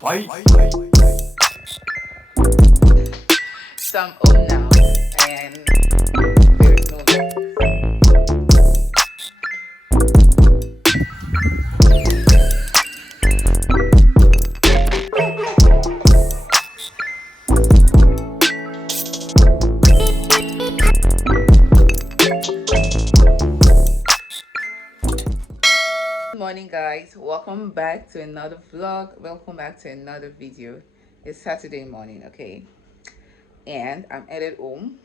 Bye. So I'm home now, and there is no Good morning, guys. Welcome back to another vlog. Welcome back to another video. It's Saturday morning, okay? And I'm headed home.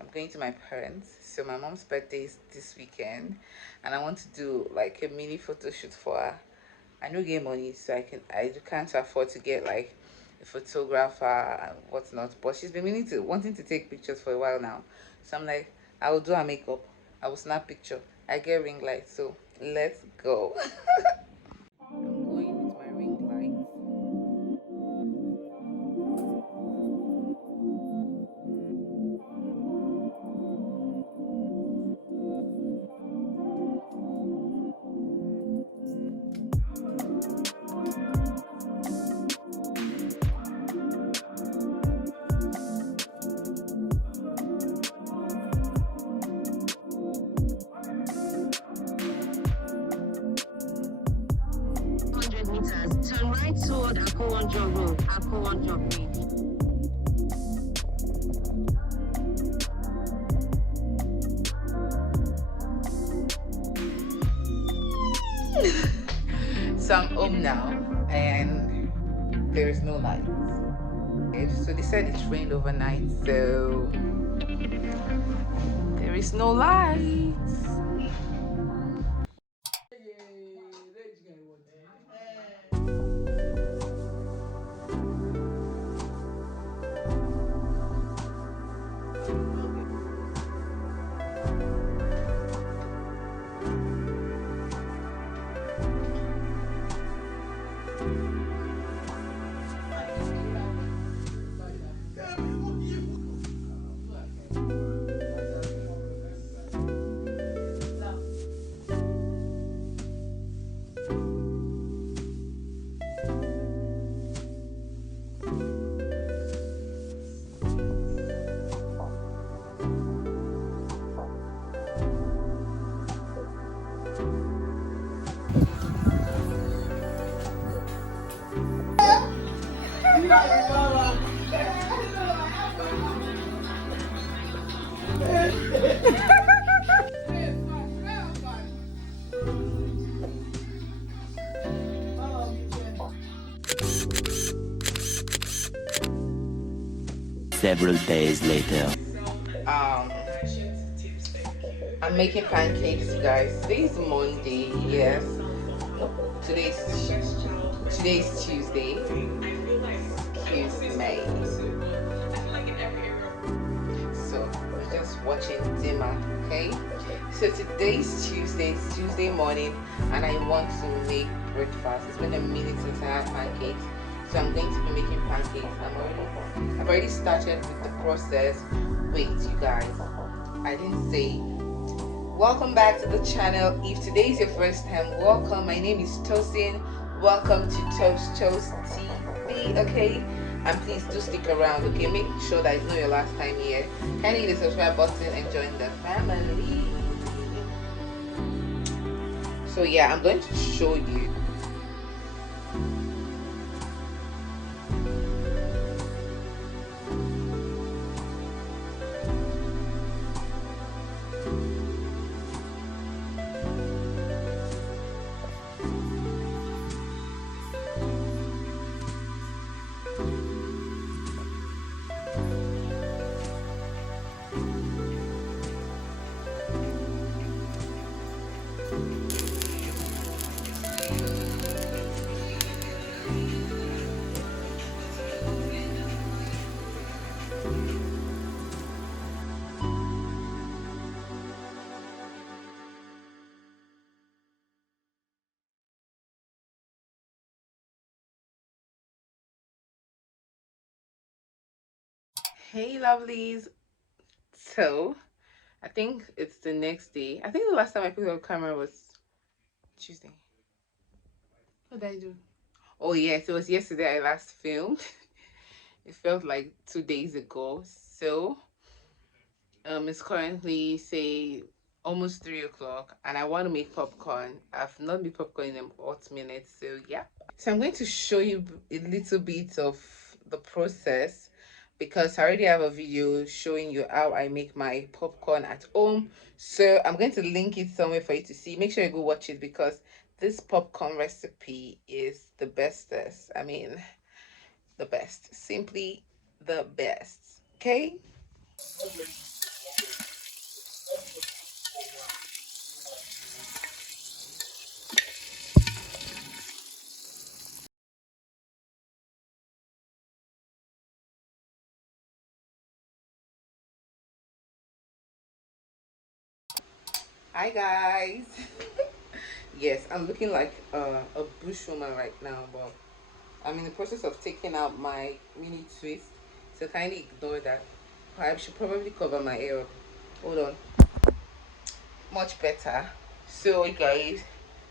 I'm going to my parents. So my mom's birthday is this weekend, and I want to do like a mini photo shoot for her. I don't get money, so I can't afford to get like a photographer and whatnot. But she's been wanting to take pictures for a while now. So I'm like, I will do her makeup. I will snap picture. I get ring light. So let's go. I'm going with my ring light. Turn right toward Akowonjo Road, Akowonjo Bridge. So I'm home now, and there is no light. So they said it rained overnight, so there is no light. Several days later. Um, I'm making pancakes, guys. Today's Monday, yes. Today's today's Tuesday. Excuse me. So we're just watching Dima, okay? So today's Tuesday, it's Tuesday morning, and I want to make breakfast. It's been a minute since I had pancakes, so I'm going to be making pancakes. I've already started with the process. Wait, you guys, I didn't say. Welcome back to the channel. If today is your first time, welcome. My name is Tosin. Welcome to Xoxo TV, okay? And please do stick around, okay? Make sure that it's not your last time here. Kindly hit the subscribe button and join the family. So yeah, I'm going to show you. Hey lovelies. So I think it's the next day. I think the last time I picked up camera was Tuesday. What did I do? Oh yes, it was yesterday I last filmed. It felt like 2 days ago. So it's currently say almost 3 o'clock, and I want to make popcorn. I've not made popcorn in a hot minute, so yeah. So I'm going to show you a little bit of the process because I already have a video showing you how I make my popcorn at home. So I'm going to link it somewhere for you to see. Make sure you go watch it because this popcorn recipe is the bestest. I mean, the best. Simply the best. Okay? Hi guys. Yes, I'm looking like a bushwoman right now, but I'm in the process of taking out my mini twist, so kindly ignore that. I should probably cover my hair up. Hold on. Much better. So guys,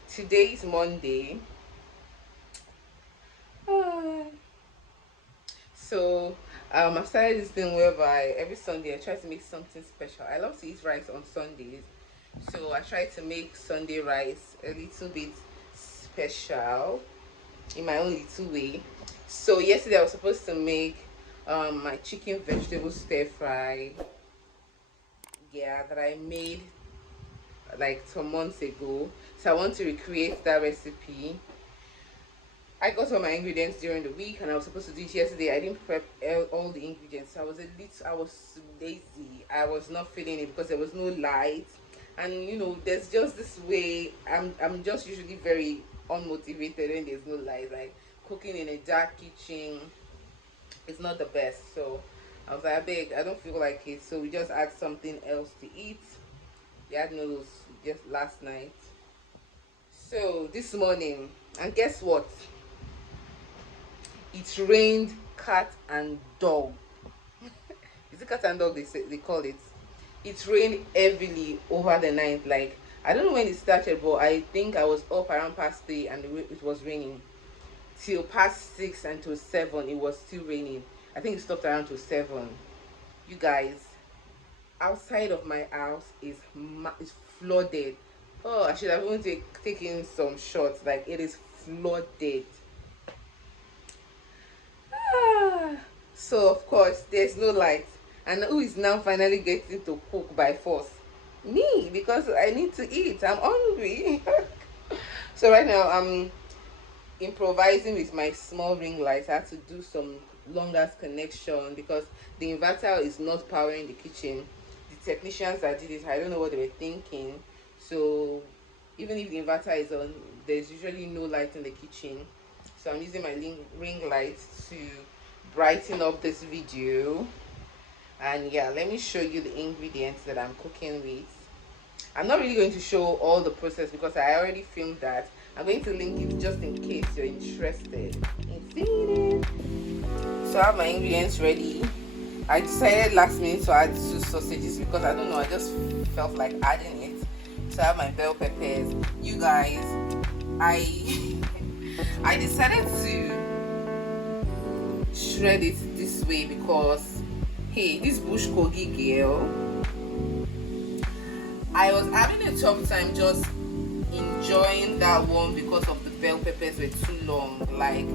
today is Monday. Ah. So I've started this thing whereby every Sunday I try to make something special. I love to eat rice on Sundays, so I try to make Sunday rice a little bit special in my own little way. So yesterday I was supposed to make my chicken vegetable stir fry, yeah, that I made like some months ago. So I want to recreate that recipe. I got all my ingredients during the week and I was supposed to do it yesterday. I didn't prep all the ingredients. So I was lazy. I was not feeling it because there was no light. And you know, there's just this way I'm just usually very unmotivated when there's no light. Like cooking in a dark kitchen, it's not the best. So I was like, big, I don't feel like it. So we just add something else to eat. We had noodles just last night. So this morning, and guess what? It rained cat and dog. Is it cat and dog they call it? It rained heavily over the night. Like I don't know when it started, but I think I was up around past 3 and it was raining till past 6 and till 7. It was still raining. I think it stopped around till 7. You guys, outside of my house is flooded. Oh, I should have even taken some shots. Like it is flooded. Ah, so of course there's no light, and who is now finally getting to cook by force? Me, because I need to eat. I'm hungry. So right now I'm improvising with my small ring light. I had to do some longer connection because the inverter is not powering the kitchen. The technicians that did it, I don't know what they were thinking. So even if the inverter is on, there's usually no light in the kitchen. So I'm using my ring light to brighten up this video. And yeah, let me show you the ingredients that I'm cooking with. I'm not really going to show all the process because I already filmed that. I'm going to link it just in case you're interested in seeing it. So I have my ingredients ready. I decided last minute to add 2 sausages because I don't know, I just felt like adding it. So I have my bell peppers. You guys, I I decided to shred it this way because hey, this bush kogi girl, I was having a tough time just enjoying that one because of the bell peppers were too long. Like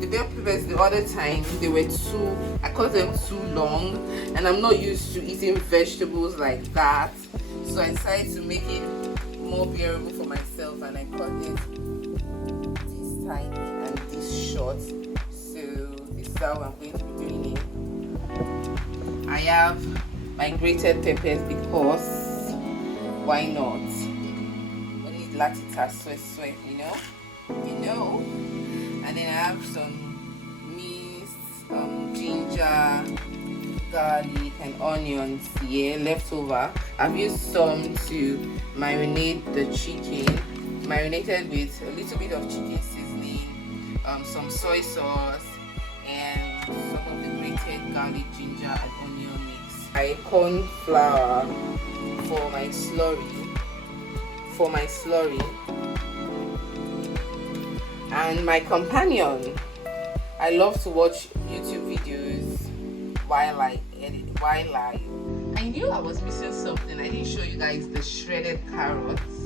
the bell peppers the other time they were I caught them too long, and I'm not used to eating vegetables like that. So I decided to make it more bearable for myself, and I cut it this tiny and this short. So this is how I'm going to be doing it. I have my grated peppers because why not? Only latita sweat, you know. And then I have some minced ginger, garlic, and onions here left over. I've used some to marinate the chicken, marinated with a little bit of chicken seasoning, some soy sauce, and some of the grated garlic, ginger, and onion mix. My corn flour for my slurry. And my companion, I love to watch YouTube videos while I edit, while I knew I was missing something. I didn't show you guys the shredded carrots.